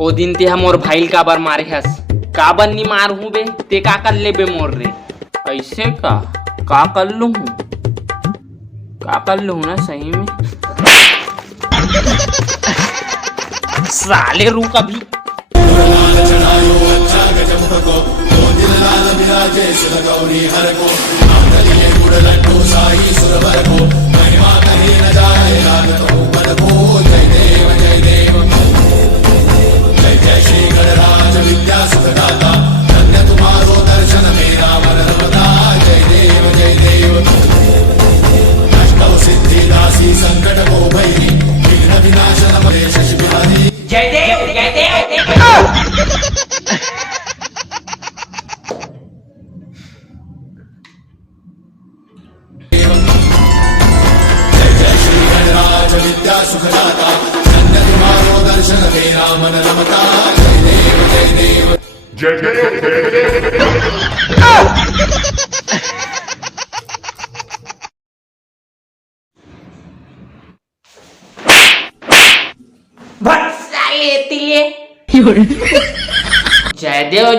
ओ दिन ते मोर भाईल काबर मारे हस काबर नी मार हूँ बे ते का कर ले बे मोर रे ऐसे का कर लूँ ना सही में साले रू कभी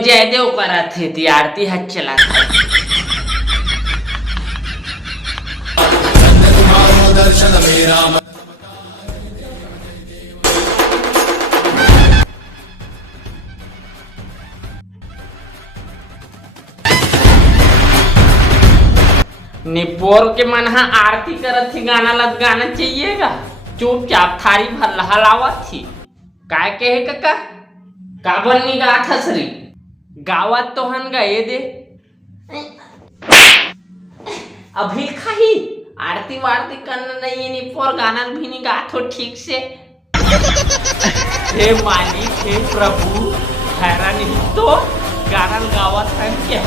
जयदेव करा थे ती आरती हाथ चला दर्शन मेरा निपोर के मन हा आरती करत थी गाना लग गाना चाहिएगा चुपचाप थारी भर हलावत थी काय के है का बननी गात हसरी गावात तो हन गए दे अभी खाही आरती वारती करना नहीं निपोर गाना भी नहीं गात हो ठीक से हे मालिक हे प्रभु हैरानी तो गाना गावत है क्या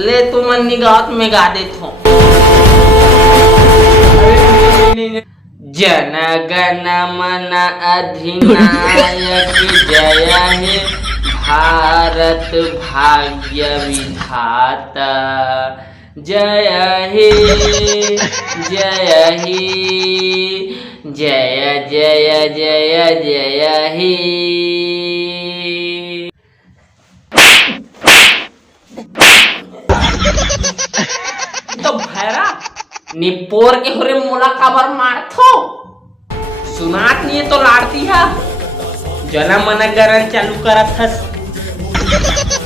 ले तू मन निगात में गा दे थो जन गण मन अधिनायक जय हे भारत भाग्य विधाता जय हे जय हे जय जय जय जय हे तो भैरा निपोर के होरे मोला काबर मारथो सुनात नहीं तो लाड़ती है जना मन गरन चालू करत हस